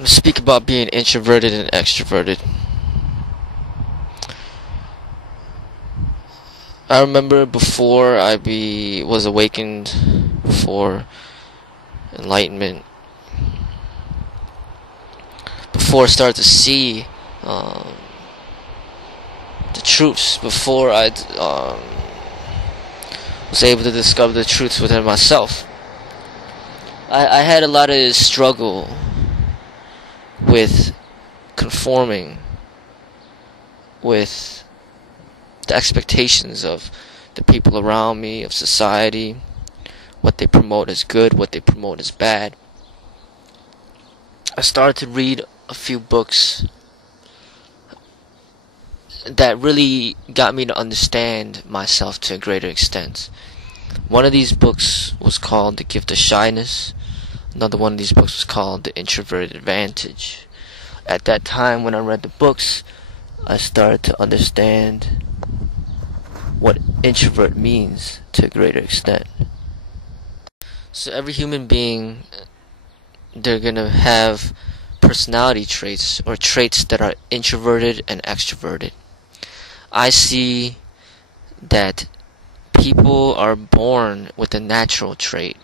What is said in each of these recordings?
I'm going to speak about being introverted and extroverted. I remember before was awakened, before enlightenment, before I started to see the truths, before I was able to discover the truths within myself. I had a lot of struggle with conforming with the expectations of the people around me, of society, what they promote as good, what they promote as bad. I started to read a few books that really got me to understand myself to a greater extent. One of these books was called The Gift of Shyness. Another one of these books was called The Introverted Advantage. At that time, when I read the books, I started to understand what introvert means to a greater extent. So every human being, they're gonna have personality traits or traits that are introverted and extroverted. I see that people are born with a natural trait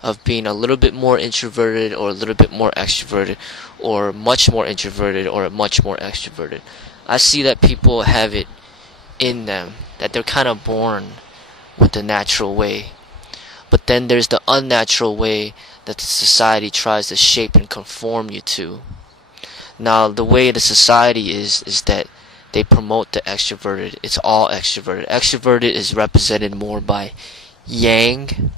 of being a little bit more introverted or a little bit more extroverted, or much more introverted or much more extroverted. I see that people have it in them, that they're kind of born with the natural way. But then there's the unnatural way that the society tries to shape and conform you to. Now, the way the society is that they promote the extroverted. It's all extroverted. Extroverted is represented more by yang.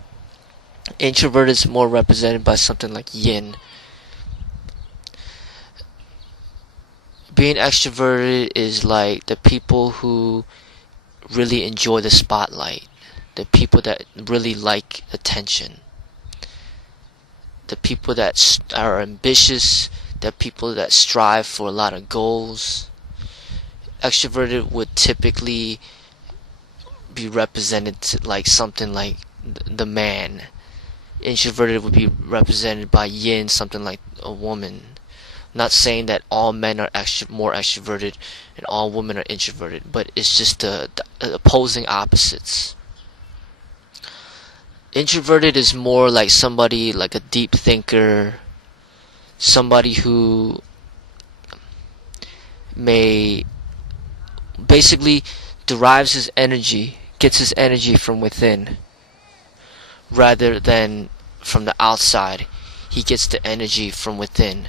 Introverted is more represented by something like yin. Being extroverted is like the people who really enjoy the spotlight, the people that really like attention, the people that are ambitious, the people that strive for a lot of goals. Extroverted would typically be represented like something like the man. Introverted would be represented by yin, something like a woman. Not saying that all men are more extroverted and all women are introverted, but it's just the opposing opposites. Introverted is more like somebody like a deep thinker, somebody who may basically derives his energy, gets his energy from within rather than from the outside. He gets the energy from within.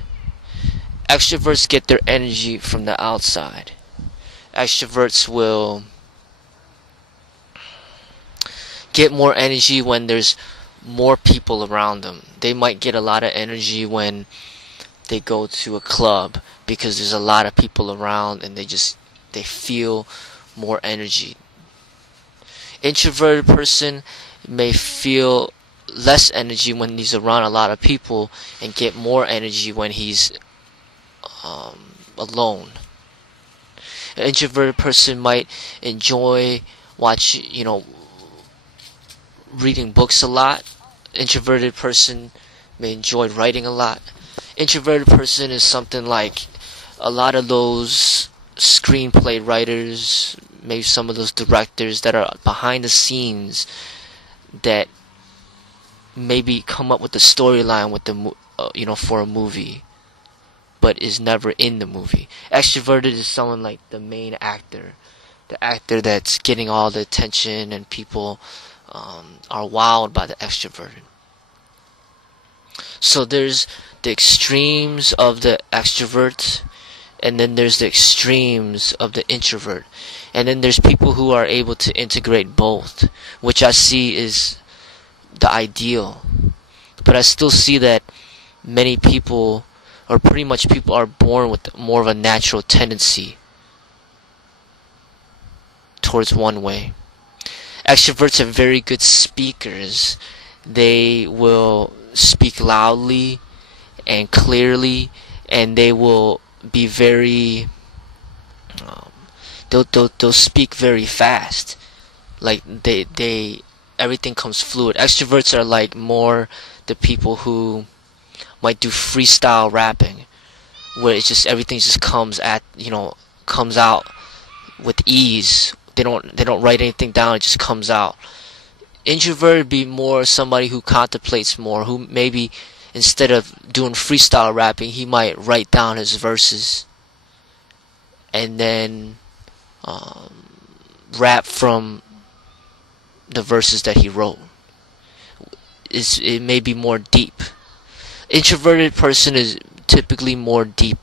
Extroverts get their energy from the outside. Extroverts will get more energy when there's more people around them. They might get a lot of energy when they go to a club because there's a lot of people around and they feel more energy. Introverted person may feel less energy when he's around a lot of people and get more energy when he's alone. An introverted person might enjoy reading books a lot. Introverted person may enjoy writing a lot. Introverted person is something like a lot of those screenplay writers, maybe some of those directors that are behind the scenes that maybe come up with the storyline with for a movie, but is never in the movie. Extroverted is someone like the main actor, the actor that's getting all the attention and people are wowed by the extroverted. So there's the extremes of the extrovert, and then there's the extremes of the introvert. And then there's people who are able to integrate both, which I see is the ideal. But I still see that many people, or pretty much people, are born with more of a natural tendency towards one way. Extroverts are very good speakers. They will speak loudly and clearly, and they will be very they'll speak very fast. Like they everything comes fluid. Extroverts are like more the people who might do freestyle rapping, where it's just everything just comes out with ease. They don't write anything down, it just comes out. Introverted be more somebody who contemplates more, who maybe instead of doing freestyle rapping, he might write down his verses and then rap from the verses that he wrote. It may be more deep. Introverted person is typically more deep,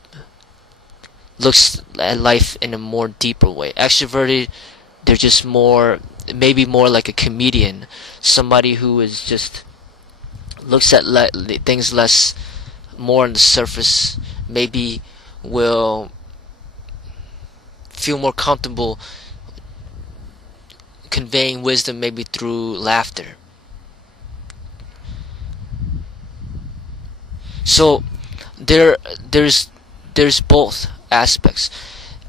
looks at life in a more deeper way. Extroverted, they're just more, maybe more like a comedian, somebody who is just looks at things less, more on the surface, maybe will feel more comfortable conveying wisdom maybe through laughter. So there's both aspects.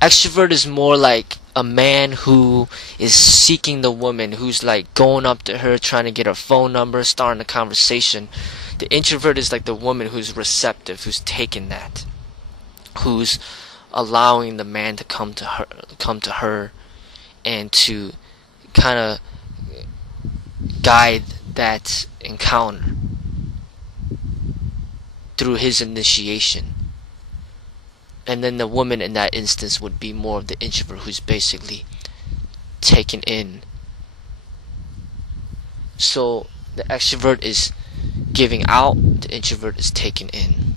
Extrovert is more like a man who is seeking the woman, who's like going up to her, trying to get her phone number, starting a conversation. The introvert is like the woman who's receptive, who's taking that, who's allowing the man to come to her and to kind of guide that encounter through his initiation. And then the woman in that instance would be more of the introvert, who's basically taken in. So the extrovert is giving out, the introvert is taken in.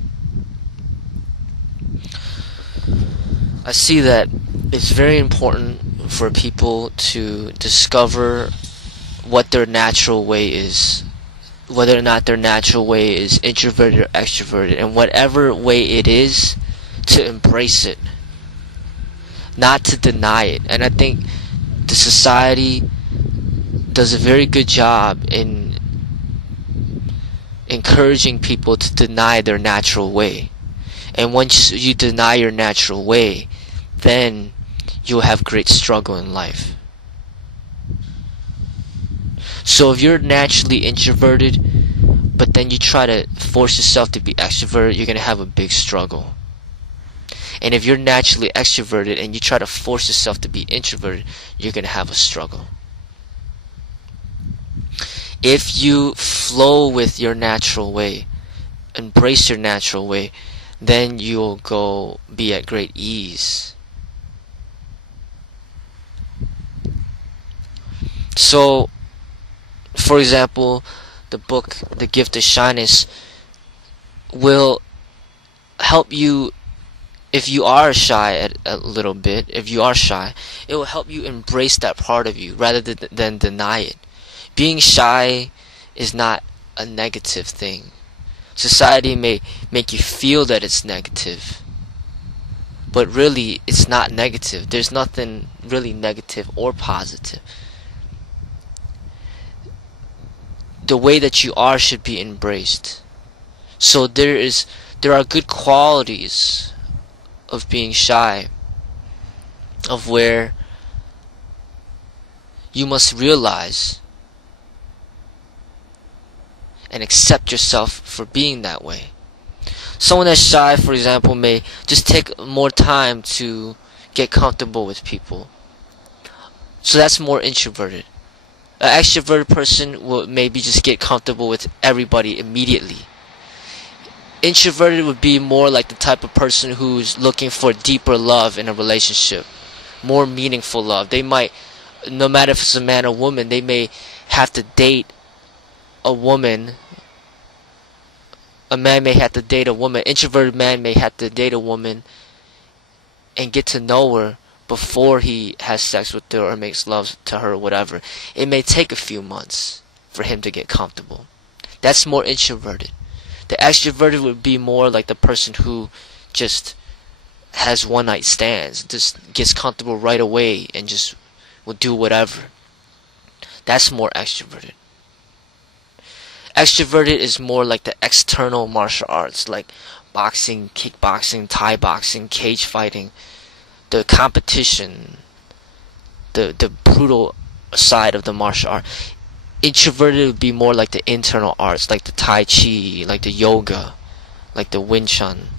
I see that it's very important for people to discover what their natural way is, whether or not their natural way is introverted or extroverted, and whatever way it is, to embrace it, not to deny it. And I think the society does a very good job in encouraging people to deny their natural way. And once you deny your natural way, then you'll have great struggle in life. So if you're naturally introverted, but then you try to force yourself to be extroverted, you're going to have a big struggle. And if you're naturally extroverted and you try to force yourself to be introverted, you're going to have a struggle. If you flow with your natural way, embrace your natural way, then you'll go be at great ease. So, for example, the book, The Gift of Shyness, will help you. If you are shy a little bit, if you are shy, it will help you embrace that part of you rather than deny it. Being shy is not a negative thing. Society may make you feel that it's negative, but really it's not negative. There's nothing really negative or positive. The way that you are should be embraced. So there are good qualities of being shy, of where you must realize and accept yourself for being that way. Someone that's shy, for example, may just take more time to get comfortable with people. So that's more introverted. An extroverted person will maybe just get comfortable with everybody immediately. Introverted would be more like the type of person who's looking for deeper love in a relationship, more meaningful love. They might, no matter if it's a man or woman, they may have to date a woman. A man may have to date a woman. Introverted man may have to date a woman and get to know her before he has sex with her or makes love to her or whatever. It may take a few months for him to get comfortable. That's more introverted. The extroverted would be more like the person who just has one night stands, just gets comfortable right away and just will do whatever. That's more extroverted. Extroverted is more like the external martial arts, like boxing, kickboxing, Thai boxing, cage fighting, the competition, the brutal side of the martial art. Introverted would be more like the internal arts, like the Tai Chi, like the yoga, like the Wing Chun